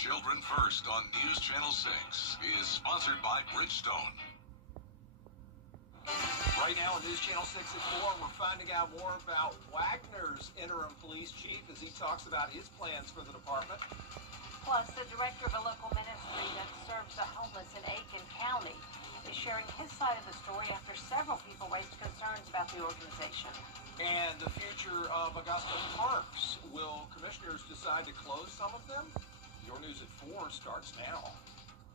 Children First on News Channel 6 is sponsored by Bridgestone. Right now on News Channel 6 at 4, we're finding out more about Wagner's interim police chief as he talks about his plans for the department. Plus, the director of a local ministry that serves the homeless in Aiken County is sharing his side of the story after several people raised concerns about the organization. And the future of Augusta parks. Will commissioners decide to close some of them? Your News at 4 starts now.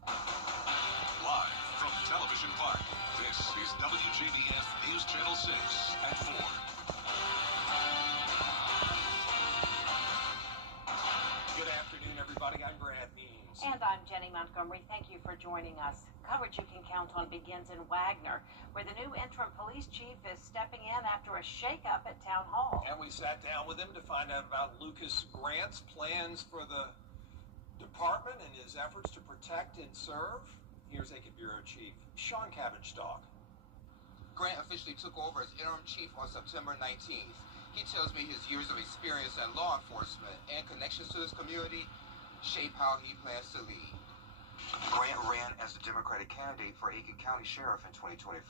Live from Television Park, this is WJBF News Channel 6 at 4. Good afternoon, everybody. I'm Brad Means. And I'm Jenny Montgomery. Thank you for joining us. Coverage you can count on begins in Wagner, where the new interim police chief is stepping in after a shakeup at Town Hall. And we sat down with him to find out about Lucas Grant's plans for the department and his efforts to protect and serve. Here's Aiken Bureau Chief Sean Cabbage-Dog. Grant officially took over as interim chief on September 19th. He tells me his years of experience in law enforcement and connections to this community shape how he plans to lead. Grant ran as the Democratic candidate for Aiken County Sheriff in 2024.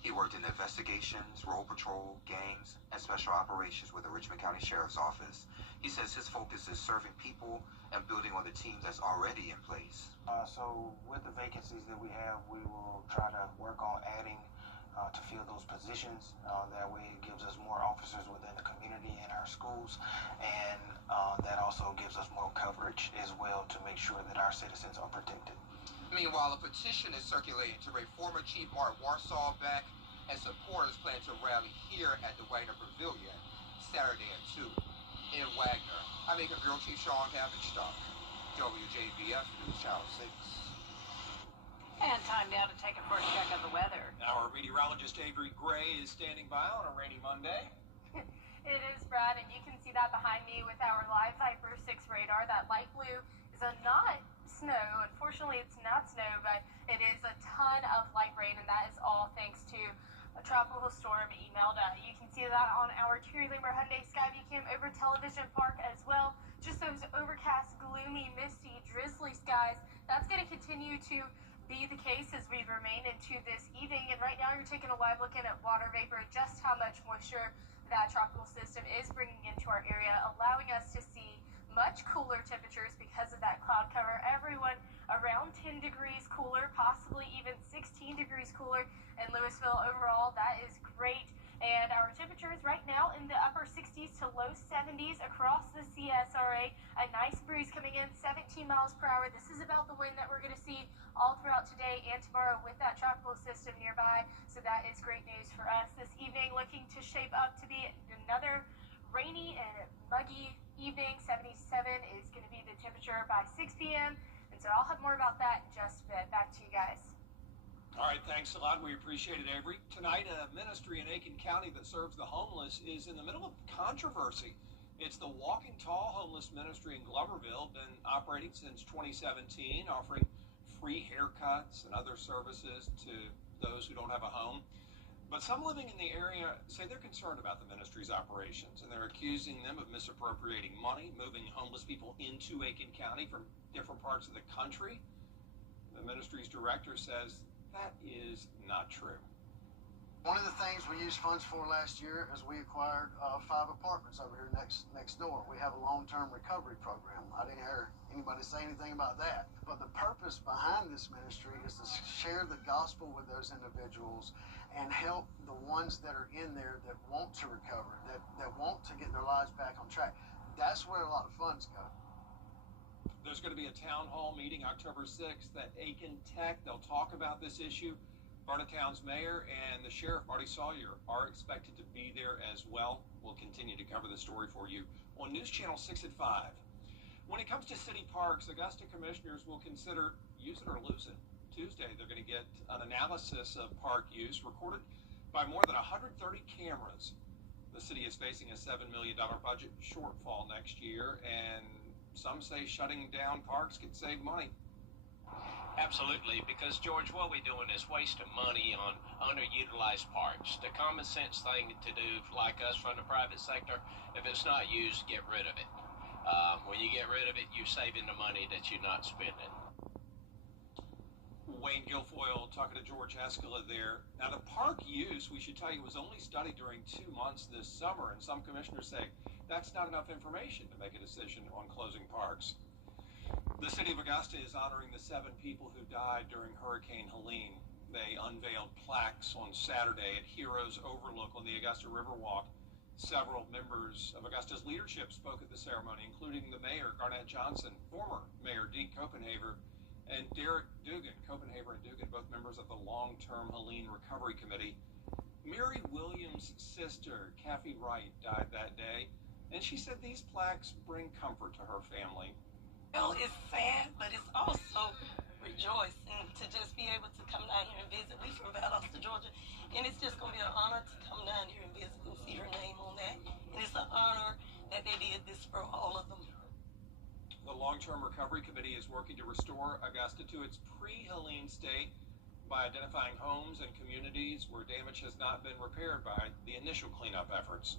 He worked in investigations, road patrol, gangs, and special operations with the Richmond County Sheriff's Office. He says his focus is serving people and building on the team that's already in place. So with the vacancies that we have, we will try to work on adding to fill those positions. That way it gives us more officers within the community and our schools, and that also gives us more coverage as well to make sure that our citizens are protected. Meanwhile, a petition is circulating to bring former Chief Mark Warsaw back, and supporters plan to rally here at the Wagner Pavilion Saturday at 2. In Wagner, I'm Aiken Bureau Chief Sean Cabbage-Dog, WJBF News Channel 6. And time now to take a first check of the weather. Our meteorologist Avery Gray is standing by on a rainy Monday. It is, Brad, and you can see that behind me with our live Viper 6 radar. That light blue is not snow. Unfortunately, it's not snow, but it is a ton of light rain, and that is all thanks to a tropical storm Imelda. You can see that on our Terry Lamer Hyundai Skyview Cam over Television Park as well. Just those overcast, gloomy, misty, drizzly skies. That's going to continue to be the case as we remain into this evening. And right now you're taking a live look in at water vapor, just how much moisture that tropical system is bringing into our area, allowing us to see much cooler temperatures because of that cloud cover. Everyone around 10 degrees cooler, possibly even 16 degrees cooler in Louisville. Overall, that is great. And our temperatures right now in the upper 60s to low 70s across the CSRA. A nice breeze coming in, 17 miles per hour. This is about the wind that we're going to see all throughout today and tomorrow with that tropical system nearby. So that is great news for us. This evening looking to shape up to be another rainy and muggy evening. 77 is going to be the temperature by 6 p.m. And so I'll have more about that in just a bit. Back to you guys. All right, thanks a lot. We appreciate it, Avery. Tonight, a ministry in Aiken County that serves the homeless is in the middle of controversy. It's the Walking Tall Homeless Ministry in Gloverville, been operating since 2017, offering free haircuts and other services to those who don't have a home. But some living in the area say they're concerned about the ministry's operations, and they're accusing them of misappropriating money, moving homeless people into Aiken County from different parts of the country. The ministry's director says that is not true. One of the things we used funds for last year is we acquired 5 apartments over here next door. We have a long-term recovery program. I didn't hear anybody say anything about that. But the purpose behind this ministry is to share the gospel with those individuals and help the ones that are in there that want to recover, that want to get their lives back on track. That's where a lot of funds go. There's going to be a town hall meeting October 6th at Aiken Tech. They'll talk about this issue. Barnetown's mayor and the sheriff, Marty Sawyer, are expected to be there as well. We'll continue to cover the story for you on News Channel 6 at 5. When it comes to city parks, Augusta commissioners will consider use it or lose it. Tuesday, they're going to get an analysis of park use recorded by more than 130 cameras. The city is facing a $7 million budget shortfall next year, and some say shutting down parks could save money. Absolutely, because, George, what we're doing is wasting money on underutilized parks. The common sense thing to do, like us from the private sector, if it's not used, get rid of it. When you get rid rid of it, you're saving the money that you're not spending. Wayne Guilfoyle talking to George Haskella there. Now, the park use, we should tell you, was only studied during 2 months this summer, and some commissioners say that's not enough information to make a decision on closing parks. The city of Augusta is honoring the 7 people who died during Hurricane Helene. They unveiled plaques on Saturday at Heroes Overlook on the Augusta Riverwalk. Several members of Augusta's leadership spoke at the ceremony, including the mayor, Garnett Johnson, former Mayor Deke Copenhaver, and Derek Dugan. Copenhaver and Dugan, both members of the Long-Term Helene Recovery Committee. Mary Williams' sister, Kathy Wright, died that day, and she said these plaques bring comfort to her family. Well, it's sad, but it's also rejoicing to just be able to come down here and visit. We're from Valdosta, Georgia, and it's just going to be an honor to come down here and visit and see her name on that. And it's an honor that they did this for all of them. The Long-Term Recovery Committee is working to restore Augusta to its pre-Helene state by identifying homes and communities where damage has not been repaired by the initial cleanup efforts.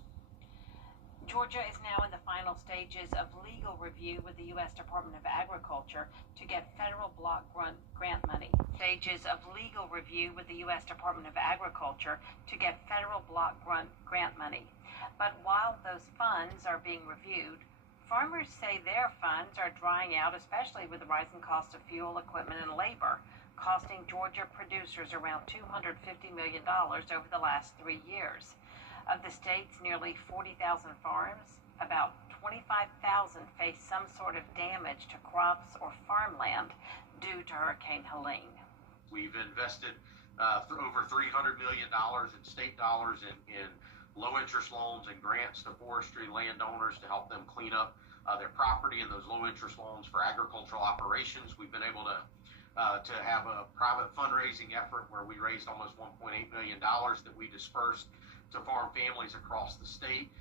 Georgia is now in the final stages of legal review with the U.S. Department of Agriculture to get federal block grant money. Stages of legal review with the U.S. Department of Agriculture to get federal block grant money. But while those funds are being reviewed, farmers say their funds are drying out, especially with the rising cost of fuel, equipment, and labor, costing Georgia producers around $250 million over the last 3 years. Of the state's nearly 40,000 farms, about 25,000 face some sort of damage to crops or farmland due to Hurricane Helene. We've invested over $300 million in state dollars in low-interest loans and grants to forestry landowners to help them clean up their property, and those low-interest loans for agricultural operations. We've been able to have a private fundraising effort where we raised almost $1.8 million that we dispersed to farm families across the state.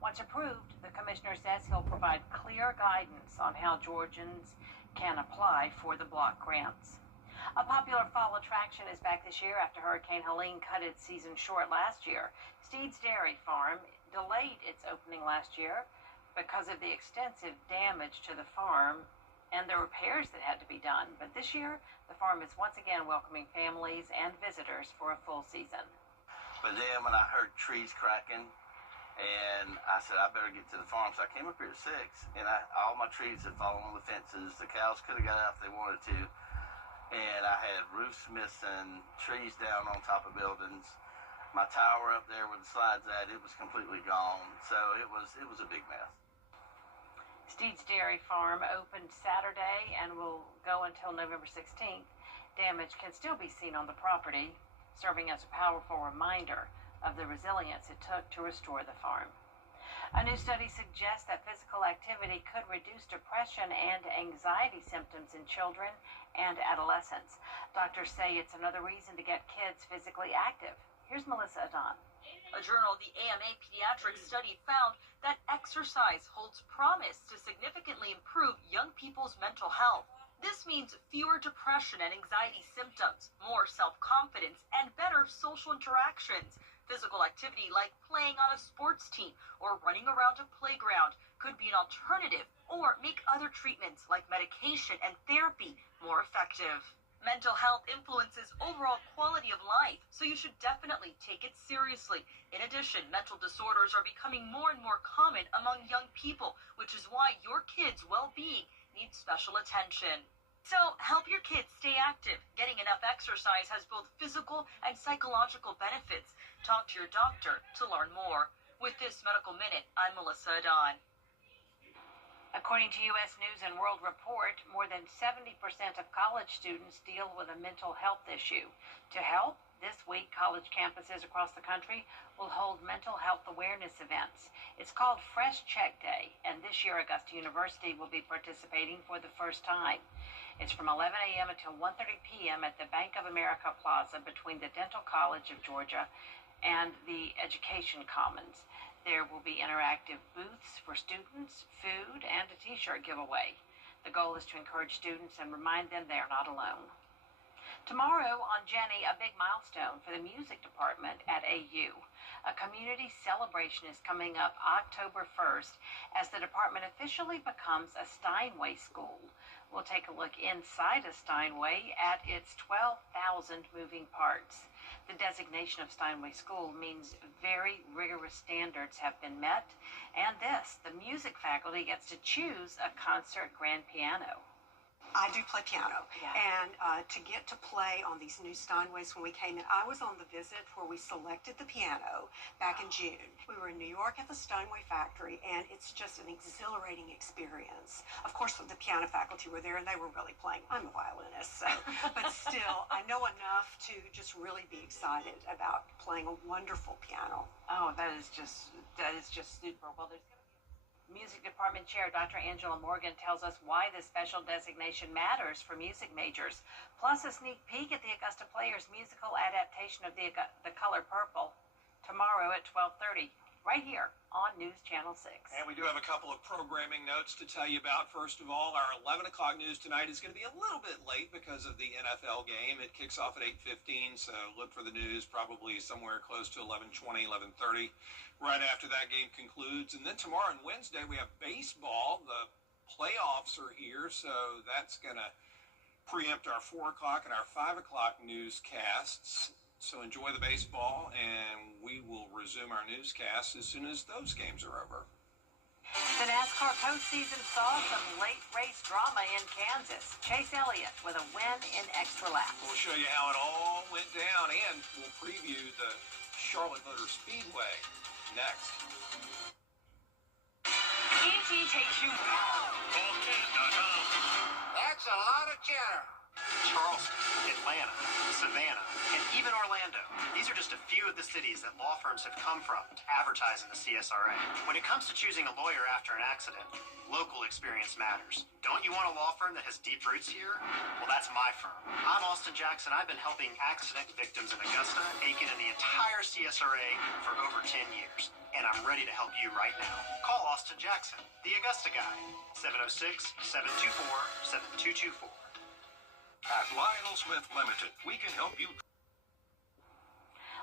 Once approved, the commissioner says he'll provide clear guidance on how Georgians can apply for the block grants. A popular fall attraction is back this year after Hurricane Helene cut its season short last year. Steed's Dairy Farm delayed its opening last year because of the extensive damage to the farm and the repairs that had to be done. But this year, the farm is once again welcoming families and visitors for a full season. But then when I heard trees cracking, and I said, I better get to the farm. So I came up here at 6, and all my trees had fallen on the fences. The cows could have got out if they wanted to. And I had roofs missing, trees down on top of buildings. My tower up there where the slide's at, it was completely gone. So it was a big mess. Steed's Dairy Farm opened Saturday and will go until November 16th. Damage can still be seen on the property, serving as a powerful reminder of the resilience it took to restore the farm. A new study suggests that physical activity could reduce depression and anxiety symptoms in children and adolescents. Doctors say it's another reason to get kids physically active. Here's Melissa Adon. A journal of the AMA Pediatrics study found that exercise holds promise to significantly improve young people's mental health. This means fewer depression and anxiety symptoms, more self-confidence, and better social interactions. Physical activity like playing on a sports team or running around a playground could be an alternative or make other treatments like medication and therapy more effective. Mental health influences overall quality of life, so you should definitely take it seriously. In addition, mental disorders are becoming more and more common among young people, which is why your kids' well-being needs special attention. So help your kids stay active. Getting enough exercise has both physical and psychological benefits. Talk to your doctor to learn more. With this Medical Minute, I'm Melissa Adon. According to U.S. News and World Report, more than 70% of college students deal with a mental health issue. To help, this week, college campuses across the country will hold mental health awareness events. It's called Fresh Check Day, and this year Augusta University will be participating for the first time. It's from 11 a.m. until 1:30 p.m. at the Bank of America Plaza between the Dental College of Georgia and the Education Commons. There will be interactive booths for students, food, and a t-shirt giveaway. The goal is to encourage students and remind them they are not alone. Tomorrow on Jenny, a big milestone for the music department at AU. A community celebration is coming up October 1st as the department officially becomes a Steinway school. We'll take a look inside a Steinway at its 12,000 moving parts. The designation of Steinway School means very rigorous standards have been met, and the music faculty gets to choose a concert grand piano. I do play piano, and to get to play on these new Steinways when we came in, I was on the visit where we selected the piano back in June. We were in New York at the Steinway factory, and it's just an exhilarating experience. Of course, the piano faculty were there, and they were really playing. I'm a violinist, so, but still, I know enough to just really be excited about playing a wonderful piano. Oh, that is just super. Well, there's Music Department Chair Dr. Angela Morgan tells us why this special designation matters for music majors, plus a sneak peek at the Augusta Players musical adaptation of The Color Purple tomorrow at 12:30, right here on News Channel 6. And we do have a couple of programming notes to tell you about. First of all, our 11 o'clock news tonight is going to be a little bit late because of the NFL game. It kicks off at 8:15, so look for the news probably somewhere close to 11:20, 11:30. Right after that game concludes. And then tomorrow and Wednesday, we have baseball. The playoffs are here, so that's going to preempt our 4 o'clock and our 5 o'clock newscasts. So enjoy the baseball, and we will resume our newscasts as soon as those games are over. The NASCAR postseason saw some late race drama in Kansas. Chase Elliott with a win in extra laps. We'll show you how it all went down, and we'll preview the Charlotte Motor Speedway next. ET takes you. That's a lot of cheddar. Charleston, Atlanta, Savannah, and even Orlando. These are just a few of the cities that law firms have come from to advertise in the CSRA. When it comes to choosing a lawyer after an accident, local experience matters. Don't you want a law firm that has deep roots here? Well, that's my firm. I'm Austin Jackson. I've been helping accident victims in Augusta, Aiken, and the entire CSRA for over 10 years. And I'm ready to help you right now. Call Austin Jackson, the Augusta guy, 706-724-7224. At Lionel Smith Limited, we can help you.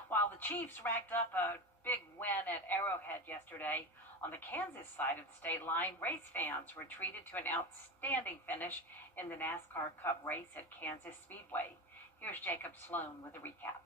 While the Chiefs racked up a big win at Arrowhead yesterday, on the Kansas side of the state line, race fans were treated to an outstanding finish in the NASCAR Cup race at Kansas Speedway. Here's Jacob Sloan with a recap.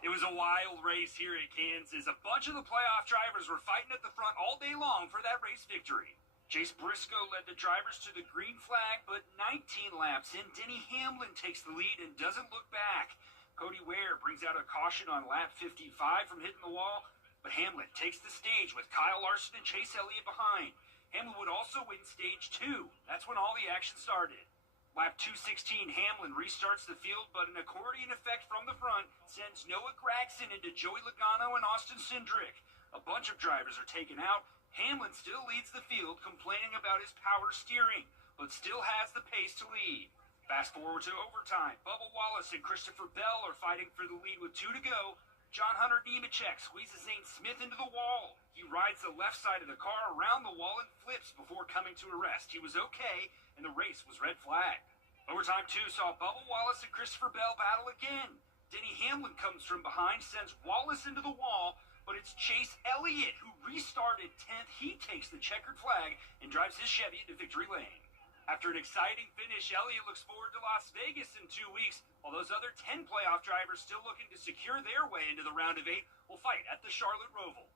It was a wild race here at Kansas. A bunch of the playoff drivers were fighting at the front all day long for that race victory. Chase Briscoe led the drivers to the green flag, but 19 laps in, Denny Hamlin takes the lead and doesn't look back. Cody Ware brings out a caution on lap 55 from hitting the wall, but Hamlin takes the stage with Kyle Larson and Chase Elliott behind. Hamlin would also win stage 2. That's when all the action started. Lap 216, Hamlin restarts the field, but an accordion effect from the front sends Noah Gragson into Joey Logano and Austin Cindric. A bunch of drivers are taken out. Hamlin still leads the field, complaining about his power steering, but still has the pace to lead. Fast forward to overtime. Bubba Wallace and Christopher Bell are fighting for the lead with 2 to go. John Hunter Nemechek squeezes Zane Smith into the wall. He rides the left side of the car around the wall and flips before coming to a rest. He was okay, and the race was red flagged. Overtime 2 saw Bubba Wallace and Christopher Bell battle again. Denny Hamlin comes from behind, sends Wallace into the wall, but it's Chase Elliott who restarted 10th. He takes the checkered flag and drives his Chevy into victory lane. After an exciting finish, Elliott looks forward to Las Vegas in 2 weeks, while those other 10 playoff drivers still looking to secure their way into the round of 8 will fight at the Charlotte Roval.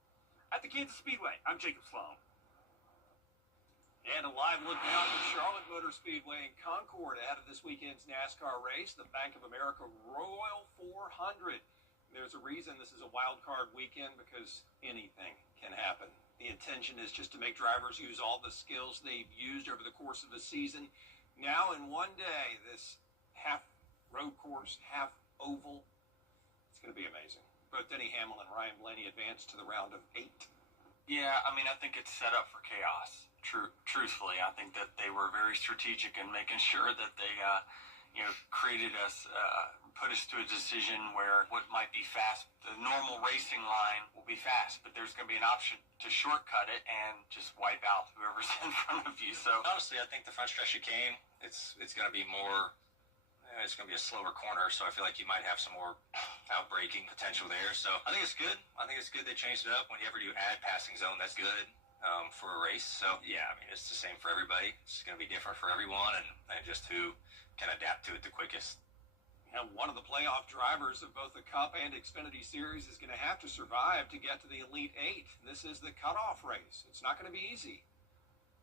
At the Kansas Speedway, I'm Jacob Sloan. And a live look now at the Charlotte Motor Speedway in Concord ahead of this weekend's NASCAR race, the Bank of America Royal 400. There's a reason this is a wild card weekend, because anything can happen. The intention is just to make drivers use all the skills they've used over the course of the season. Now in one day, this half road course, half oval, it's going to be amazing. Both Denny Hamlin and Ryan Blaney advanced to the round of 8. Yeah, I mean, I think it's set up for chaos. Truthfully, I think that they were very strategic in making sure that they, created us, put us to a decision where what might be fast, the normal racing line will be fast, but there's going to be an option to shortcut it and just wipe out whoever's in front of you. So honestly, I think the front stretch chicane, it's going to be more It's going to be a slower corner, so I feel like you might have some more outbreaking potential there. So I think it's good. I think it's good they changed it up. Whenever you add passing zone, that's good for a race. So, yeah, I mean, it's the same for everybody. It's going to be different for everyone, and just who can adapt to it the quickest. And one of the playoff drivers of both the Cup and Xfinity Series is going to have to survive to get to the Elite Eight. This is the cutoff race. It's not going to be easy.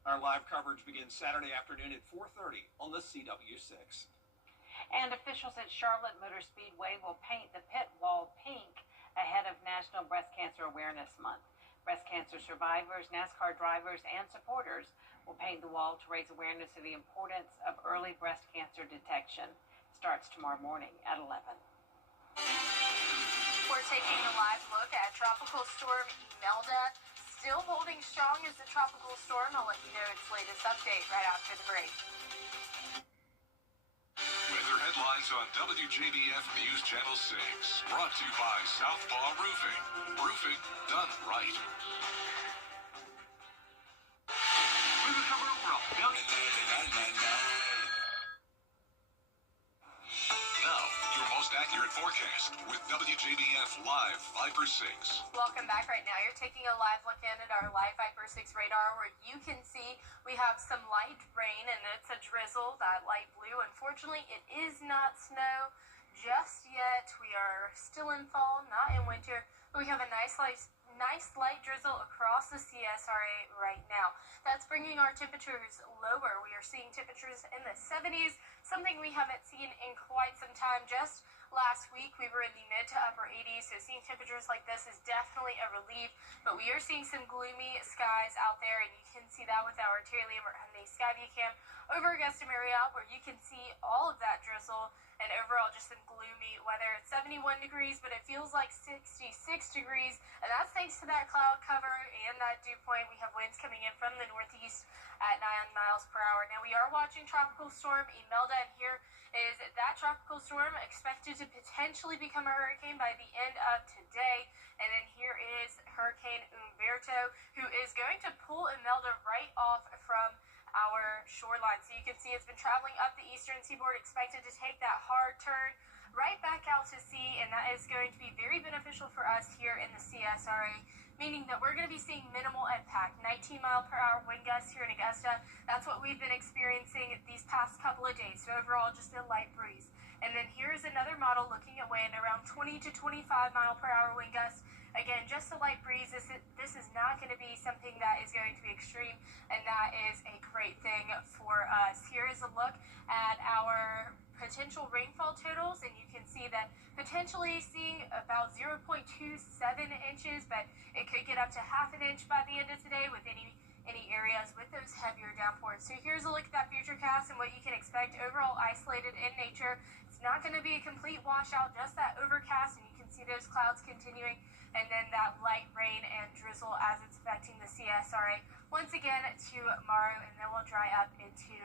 Our live coverage begins Saturday afternoon at 4:30 on the CW6. And officials at Charlotte Motor Speedway will paint the pit wall pink ahead of National Breast Cancer Awareness Month. Breast cancer survivors, NASCAR drivers, and supporters will paint the wall to raise awareness of the importance of early breast cancer detection. Starts tomorrow morning at 11. We're taking a live look at Tropical Storm Imelda. Still holding strong as the tropical storm. I'll let you know its latest update right after the break. Weather headlines on WJBF News Channel 6. Brought to you by Southpaw Roofing. Roofing done right. We recover over $1 billion. Now, your most accurate forecast with WJBF Live Viper 6. Welcome back. Right now, you're taking a live look in at our live Viper 6 radar, where you can see we have some light rain, and it's a drizzle, that light blue. Unfortunately, it is not snow just yet. We are still in fall, not in winter, but we have a nice light drizzle across the CSRA right now. That's bringing our temperatures lower. We are seeing temperatures in the 70s, something we haven't seen in quite some time. Just last week, we were in the mid to upper 80s, so seeing temperatures like this is definitely a relief, but we are seeing some gloomy skies out there, and you can see that with our Terry Lambert Hyundai Skyview Cam over Augusta Marriott, where you can see all of that drizzle, and overall just some gloomy weather. It's 71 degrees, but it feels like 66 degrees, and that's thanks to that cloud cover and that dew point. We have winds coming in from the northeast at 9 miles per hour. Now, we are watching Tropical Storm Imelda, and here is that tropical storm expected to potentially become a hurricane by the end of today. And then here is Hurricane Umberto, who is going to pull Imelda right off from our shoreline. So you can see it's been traveling up the eastern seaboard, expected to take that hard turn right back out to sea, and that is going to be very beneficial for us here in the CSRA, meaning that we're going to be seeing minimal impact. 19-mile-per-hour wind gusts here in Augusta. That's what we've been experiencing these past couple of days. So overall, just a light breeze. And then here's another model looking at wind around 20 to 25-mile-per-hour wind gusts. Again, just a light breeze. This is not going to be something that is going to be extreme, and that is a great thing for us. Here is a look at our potential rainfall totals, and you can see that potentially seeing about 0.27 inches, but it could get up to half an inch by the end of today with any areas with those heavier downpours. So here's a look at that futurecast and what you can expect overall isolated in nature. It's not going to be a complete washout, just that overcast, and you can see those clouds continuing, and then that light rain and drizzle as it's affecting the CSRA once again tomorrow, and then we'll dry up into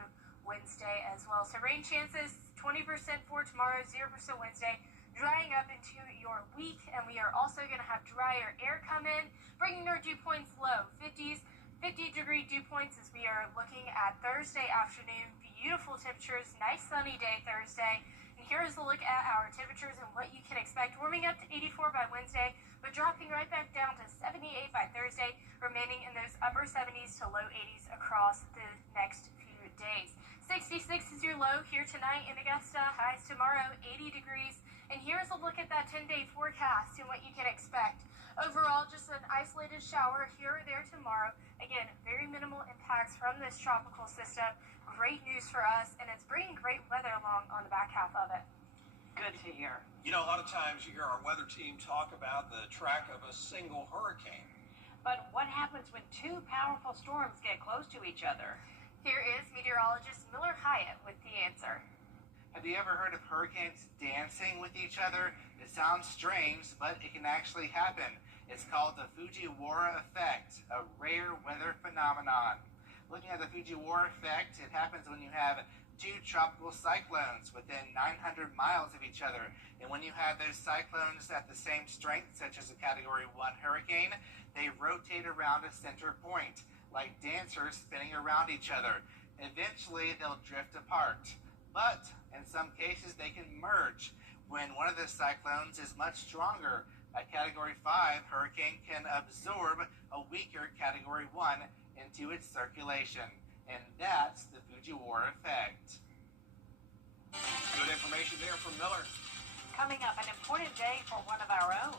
Wednesday as well. So rain chances 20% for tomorrow, 0% Wednesday, drying up into your week, and we are also going to have drier air come in, bringing our dew points low, 50-degree dew points as we are looking at Thursday afternoon. Beautiful temperatures, nice sunny day Thursday. And here is a look at our temperatures and what you can expect. Warming up to 84 by Wednesday, but dropping right back down to 78 by Thursday, remaining in those upper 70s to low 80s across the next few days. 66 is your low here tonight in Augusta. Highs tomorrow, 80 degrees. And here's a look at that 10-day forecast and what you can expect. Overall, just an isolated shower here or there tomorrow. Again, very minimal impacts from this tropical system. Great news for us, and it's bringing great weather along on the back half of it. Good to hear. You know, a lot of times you hear our weather team talk about the track of a single hurricane. But what happens when two powerful storms get close to each other? Here is meteorologist Miller Hyatt with the answer. Have you ever heard of hurricanes dancing with each other? It sounds strange, but it can actually happen. It's called the Fujiwara effect, a rare weather phenomenon. Looking at the Fujiwara effect, it happens when you have two tropical cyclones within 900 miles of each other. And when you have those cyclones at the same strength, such as a Category 1 hurricane, they rotate around a center point, like dancers spinning around each other. Eventually, they'll drift apart. but in some cases they can merge. When one of the cyclones is much stronger, a Category 5 hurricane can absorb a weaker Category 1 into its circulation, and that's the Fujiwara effect. Good information there from Miller. Coming up, an important day for one of our own.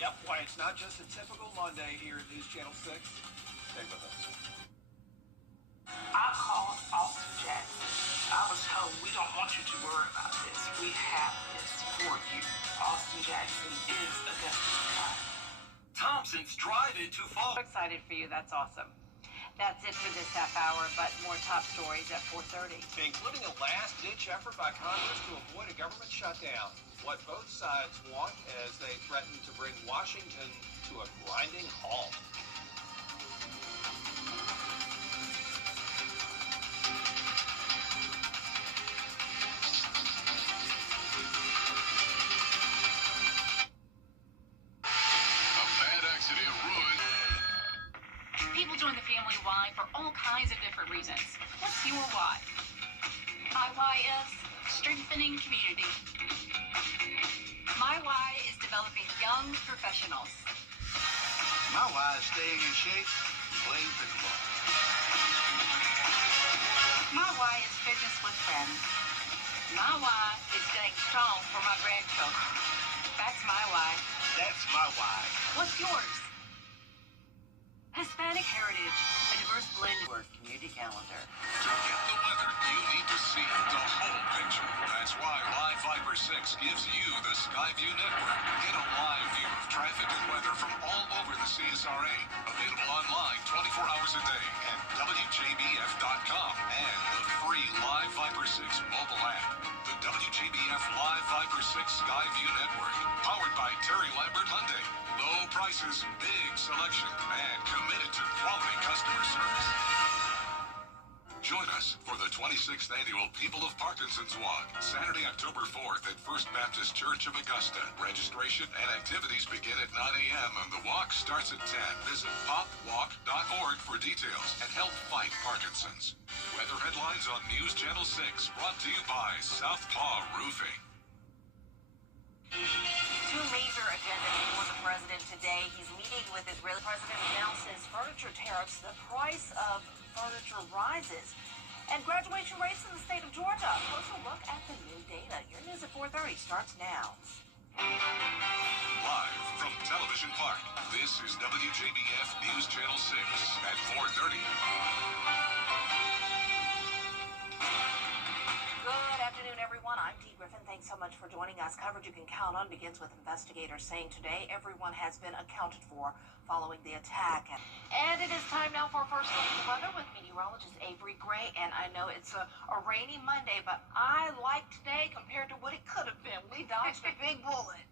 Yep, why it's not just a typical Monday here at News Channel 6. Stay with us. I called Austin Jackson. I was told, we don't want you to worry about this. We have this for you. Austin Jackson is Augusta's guy. Thompson's driving to fall. So excited for you. That's awesome. That's it for this half hour, but more top stories at 4:30. Including a last-ditch effort by Congress to avoid a government shutdown. What both sides want as they threaten to bring Washington to a grinding halt. People join the family why for all kinds of different reasons. What's your why? My why is strengthening community. My why is developing young professionals. My why is staying in shape, playing pickleball. My why is fitness with friends. My why is staying strong for my grandchildren. That's my why. That's my why. What's yours? Hispanic heritage, a diverse blend of community calendar. To get the weather, you need to see the whole picture. That's why Live Viper 6 gives you the Skyview network. Get a live view of traffic and weather from all over the CSRA. Available online 24 hours a day at WJBF.com and the free Live Viper 6 mobile app. The WJBF Live Viper 6 Skyview network. Powered by Terry Lambert Hyundai. Low prices, big selection, and committed to quality customer service. Join us for the 26th Annual People of Parkinson's Walk, Saturday, October 4th at First Baptist Church of Augusta. Registration and activities begin at 9 a.m. and the walk starts at 10. Visit popwalk.org for details and help fight Parkinson's. Weather headlines on News Channel 6, brought to you by Southpaw Roofing. Two major agendas for the president today. He's meeting with Israeli president, announces furniture tariffs. The price of furniture rises. And graduation rates in the state of Georgia. Closer look at the new data. Your news at 4:30 starts now. Live from Television Park, this is WJBF News Channel 6 at 4:30. Good afternoon, everyone. I'm Dee Griffin. Thanks so much for joining us. Coverage you can count on begins with investigators saying today everyone has been accounted for following the attack. And it is time now for our first look at the weather with meteorologist Avery Gray. And I know it's a rainy Monday, but I like today compared to what it could have been. We dodged a big bullet.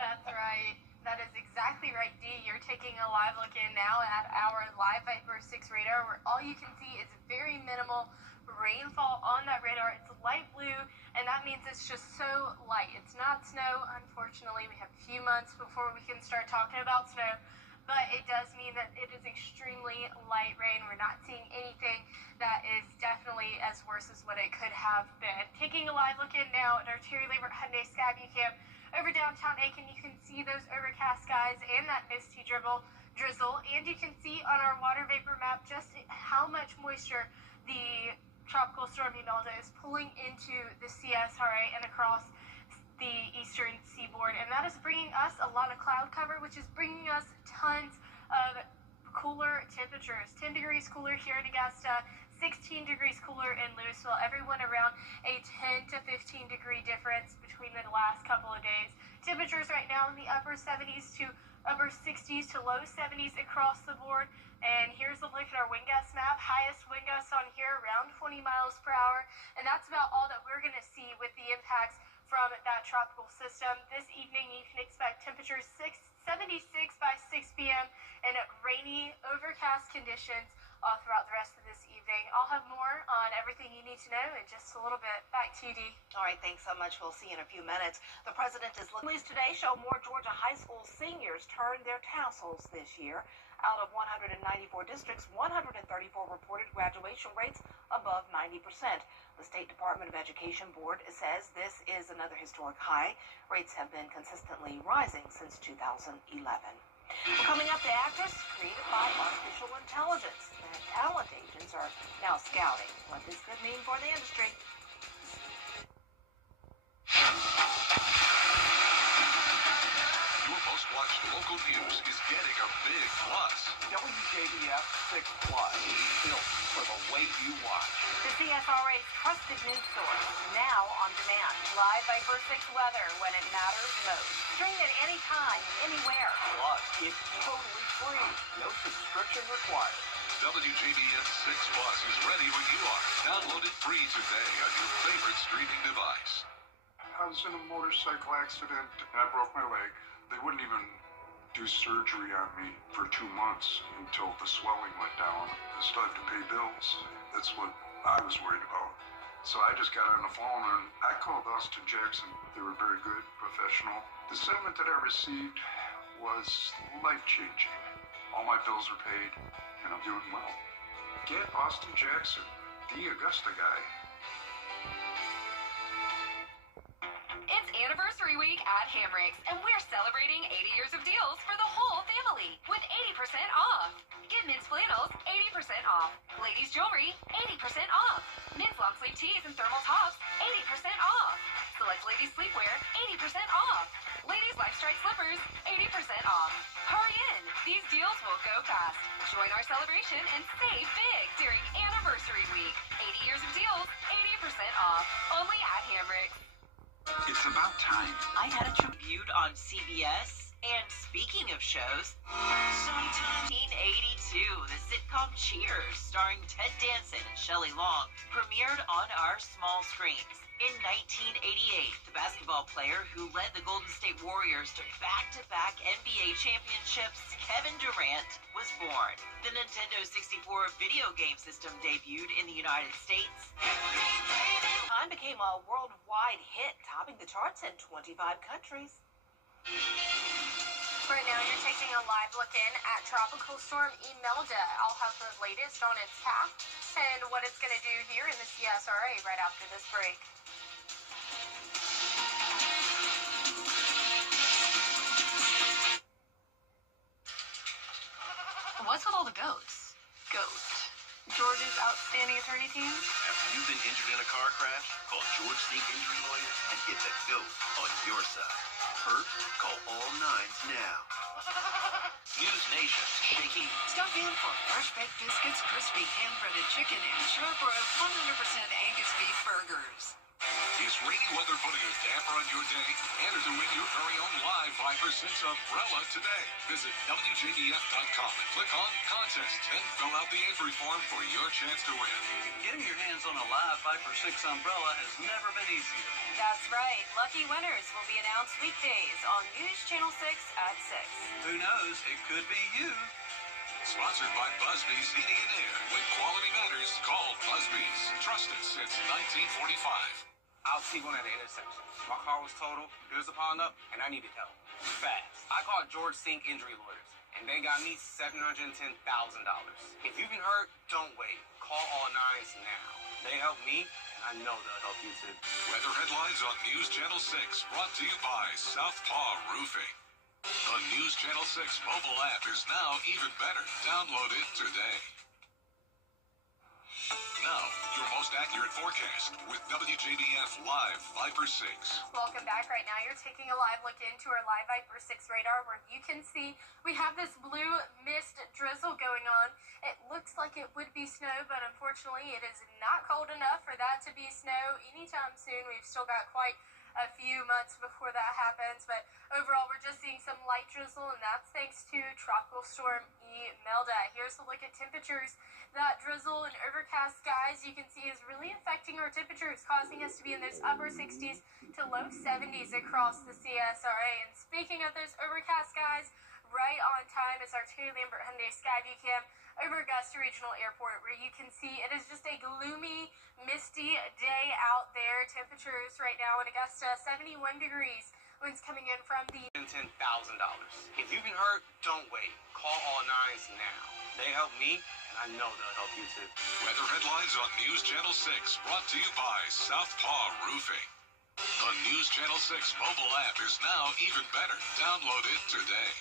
That's right. That is exactly right, Dee. You're taking a live look in now at our Live Viper 6 radar, where all you can see is very minimal rainfall on that radar. It's light blue, and that means it's just so light. It's not snow, unfortunately. We have a few months before we can start talking about snow, but it does mean that it is extremely light rain. We're not seeing anything that is definitely as worse as what it could have been. Taking a live look in now at our Terry Lambert Hyundai Skyview Camp over downtown Aiken, you can see those overcast skies and that misty drizzle, and you can see on our water vapor map just how much moisture the tropical storm Imelda is pulling into the CSRA and across the eastern seaboard, and that is bringing us a lot of cloud cover, which is bringing us tons of cooler temperatures. 10 degrees cooler here in Augusta, 16 degrees cooler in Louisville. Everyone around a 10 to 15 degree difference between the last couple of days. Temperatures right now in the upper 70s to upper 60s to low 70s across the board. And here's a look at our wind gust map. Highest wind gusts on here around 20 miles per hour. And that's about all that we're going to see with the impacts from that tropical system. This evening, you can expect temperatures 76 by 6 p.m. and rainy, overcast conditions all throughout the rest of this evening. I'll have more on everything you need to know in just a little bit. Back to you, Dee. All right, thanks so much. We'll see you in a few minutes. The president is looking. Today show more Georgia high school seniors turn their tassels this year. Out of 194 districts, 134 reported graduation rates above 90%. The State Department of Education Board says this is another historic high. Rates have been consistently rising since 2011. Well, coming up, the actress created by artificial intelligence. The talent agents are now scouting what this could mean for the industry. Your most watched local news is getting a big plus. WJBF 6 Plus, built for the way you watch. The CSRA's trusted news source, now on demand. Live Viper 6 weather when it matters most. Stream it anytime, anywhere. Plus, it's totally free. No subscription required. WJBF 6 Plus is ready when you are. Download it free today on your favorite streaming device. I was in a motorcycle accident and I broke my leg. They wouldn't even do surgery on me for 2 months until the swelling went down. I still had to pay bills. That's what I was worried about. So I just got on the phone and I called Austin Jackson. They were very good, professional. The settlement that I received was life-changing. All my bills are paid and I'm doing well. Get Austin Jackson, the Augusta guy. It's anniversary week at Hamrick's, and we're celebrating 80 years of deals for the whole family with 80% off. Get men's flannels, 80% off. Ladies' jewelry, 80% off. Men's long sleeve tees and thermal tops, 80% off. Select ladies' sleepwear, 80% off. Ladies' life strike slippers, 80% off. Hurry in, these deals will go fast. Join our celebration and save big during anniversary week. 80 years of deals, 80% off. Only at Hamrick's. It's about time. I had a tribute on CBS. And speaking of shows, sometime 1982, the sitcom Cheers, starring Ted Danson and Shelley Long, premiered on our small screens. In 1988, the basketball player who led the Golden State Warriors to back-to-back NBA championships, Kevin Durant, was born. The Nintendo 64 video game system debuted in the United States. Time became a worldwide hit, topping the charts in 25 countries. Right now, you're taking a live look in at Tropical Storm Imelda. I'll have the latest on its path and what it's going to do here in the CSRA right after this break. What's with all the goats? Goat. George's outstanding attorney team? After you've been injured in a car crash, call George Sink Injury Lawyers and get the GOAT on your side. Hurt? Call all nines now. News Nation shaking. Stop in for fresh baked biscuits, crispy hand-breaded chicken, and sharper 100% Angus beef burgers. Is rainy weather putting a damper on your day? Enter to win your very own live Viper 6 umbrella today. Visit WJBF.com and click on Contest and fill out the entry form for your chance to win. Getting your hands on a live Viper 6 umbrella has never been easier. That's right. Lucky winners will be announced weekdays on News Channel 6 at 6. Who knows? It could be you. Sponsored by Busby's Heating and Air. When quality matters, call Busby's. Trusted since 1945. I was T-going at the intersection. My car was totaled, bills are piling up, and I needed help. Fast. I called George Sink Injury Lawyers, and they got me $710,000. If you've been hurt, don't wait. Call all nines now. They helped me, and I know they'll help you too. Weather headlines on News Channel 6, brought to you by Southpaw Roofing. The News Channel 6 mobile app is now even better. Download it today. Now, your most accurate forecast with WJBF Live Viper 6. Welcome back. Right now, you're taking a live look into our live Viper 6 radar where you can see we have this blue mist drizzle going on. It looks like it would be snow, but unfortunately, it is not cold enough for that to be snow anytime soon. We've still got quite a few months before that happens, but overall, we're just seeing some light drizzle, and that's thanks to Tropical Storm Imelda. Here's a look at temperatures. That drizzle and overcast skies you can see is really affecting our temperatures, causing us to be in those upper 60s to low 70s across the CSRA. And speaking of those overcast skies, right on time is our Terry Lambert Hyundai Skyview Cam over Augusta Regional Airport, where you can see it is just a gloomy, misty day out there. Temperatures right now in Augusta, 71 degrees. Winds coming in from the $10,000. If you've been hurt, don't wait. Call all nines now. They help me, and I know they'll help you too. Weather headlines on News Channel 6, brought to you by Southpaw Roofing. The News Channel 6 mobile app is now even better. Download it today.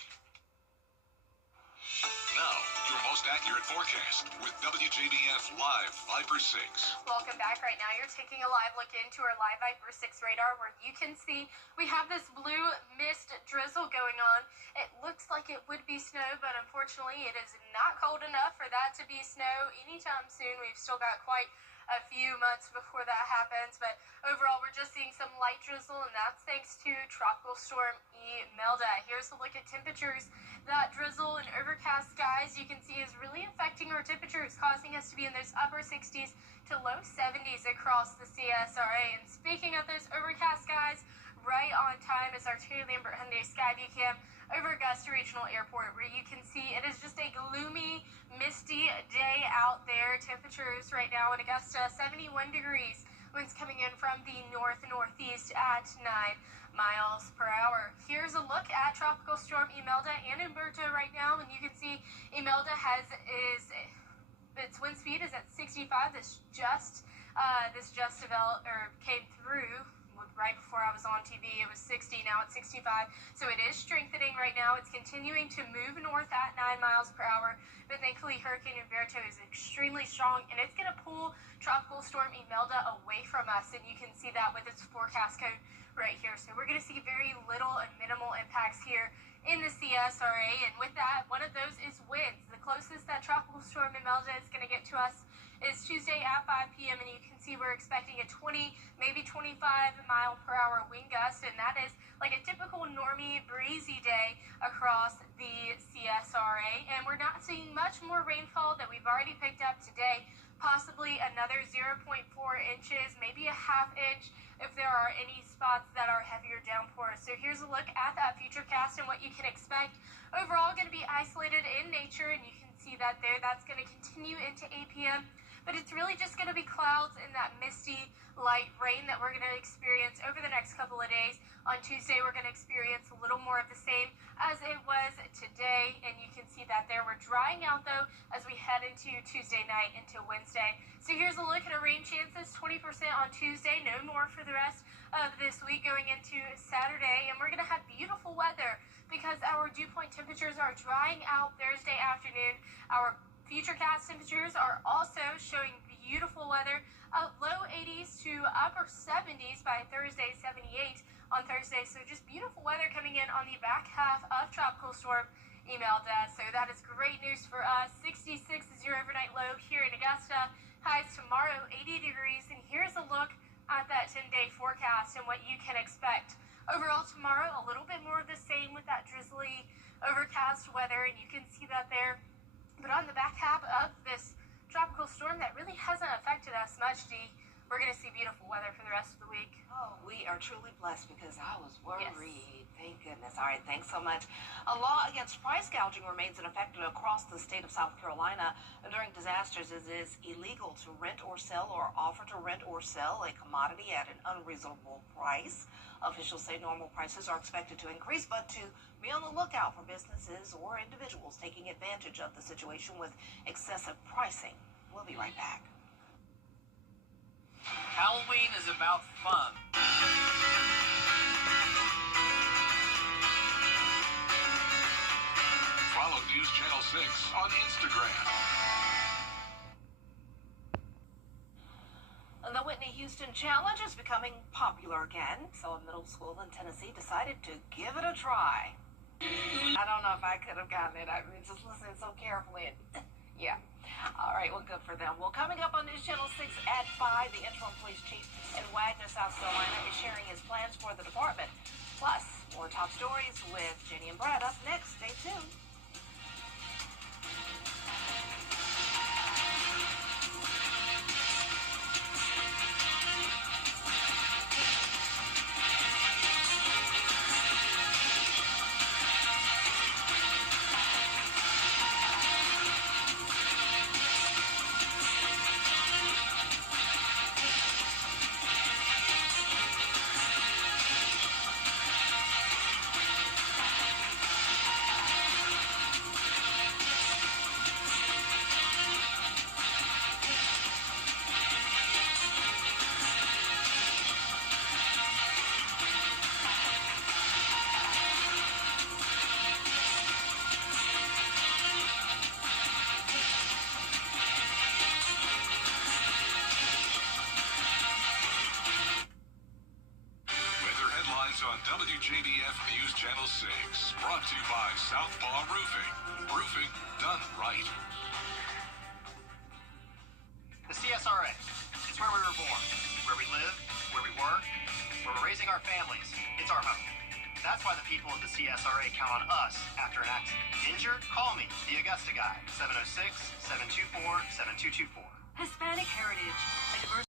Now, your most accurate forecast with WJBF Live Viper 6. Welcome back. Right now, you're taking a live look into our Live Viper 6 radar, where you can see we have this blue mist drizzle going on. It looks like it would be snow, but unfortunately, it is not cold enough for that to be snow anytime soon. We've still got quite a few months before that happens, but overall we're just seeing some light drizzle, and that's thanks to Tropical Storm Imelda. Here's a look at temperatures. That drizzle and overcast skies you can see is really affecting our temperatures, causing us to be in those upper 60s to low 70s across the CSRA. And speaking of those overcast skies, right on time is our Terry Lambert Hyundai Skyview Cam over Augusta Regional Airport, where you can see it is just a gloomy, misty day out there. Temperatures right now in Augusta, 71 degrees. Winds coming in from the north-northeast at 9 miles per hour. Here's a look at Tropical Storm Imelda and Umberto right now, and you can see Imelda its wind speed is at 65. This just developed or came through right before I was on TV. It was 60, now it's 65. So it is strengthening right now. It's continuing to move north at 9 miles per hour. But thankfully, Hurricane Umberto is extremely strong, and it's going to pull Tropical Storm Imelda away from us. And you can see that with its forecast code right here. So we're going to see very little and minimal impacts here in the CSRA. And with that, one of those is winds. The closest that Tropical Storm Imelda is going to get to us is Tuesday at 5 p.m. and you can see we're expecting a 20, maybe 25 mile per hour wind gust, and that is like a typical normie breezy day across the CSRA. And we're not seeing much more rainfall that we've already picked up today, possibly another 0.4 inches, maybe a half inch if there are any spots that are heavier downpours. So here's a look at that futurecast and what you can expect. Overall, going to be isolated in nature, and you can see that there. That's going to continue into 8 p.m. But it's really just going to be clouds and that misty light rain that we're going to experience over the next couple of days. On Tuesday, we're going to experience a little more of the same as it was today. And you can see that there. We're drying out, though, as we head into Tuesday night into Wednesday. So here's a look at our rain chances. 20% on Tuesday, no more for the rest of this week going into Saturday. And we're going to have beautiful weather because our dew point temperatures are drying out Thursday afternoon. Our futurecast temperatures are also showing beautiful weather, low 80s to upper 70s by Thursday, 78 on Thursday. So just beautiful weather coming in on the back half of Tropical Storm Imelda. So that is great news for us. 66 is your overnight low here in Augusta. Highs tomorrow, 80 degrees. And here's a look at that 10-day forecast and what you can expect. Overall tomorrow, a little bit more of the same with that drizzly, overcast weather, and you can see that there. But on the back half of this tropical storm that really hasn't affected us much, Dee, we're going to see beautiful weather for the rest of the week. Oh, we are truly blessed because I was worried. Yes. Thank goodness. All right, thanks so much. A law against price gouging remains in effect across the state of South Carolina. During disasters, it is illegal to rent or sell or offer to rent or sell a commodity at an unreasonable price. Officials say normal prices are expected to increase, but to be on the lookout for businesses or individuals taking advantage of the situation with excessive pricing. We'll be right back. Halloween is about fun. Follow News Channel 6 on Instagram. The Whitney Houston Challenge is becoming popular again, so a middle school in Tennessee decided to give it a try. I don't know if I could have gotten it. I mean, just listening so carefully. Yeah. All right, well, good for them. Well, coming up on News Channel 6 at 5, the interim police chief in Wagner, South Carolina, is sharing his plans for the department. Plus, more top stories with Jenny and Brad up next. Stay tuned. WJBF News Channel 6. Brought to you by Southpaw Roofing. Roofing done right. The CSRA. It's where we were born, where we live, where we work, where we're raising our families. It's our home. That's why the people of the CSRA count on us after an accident. Injured? Call me, the Augusta Guy, 706-724-7224. Hispanic Heritage, a diverse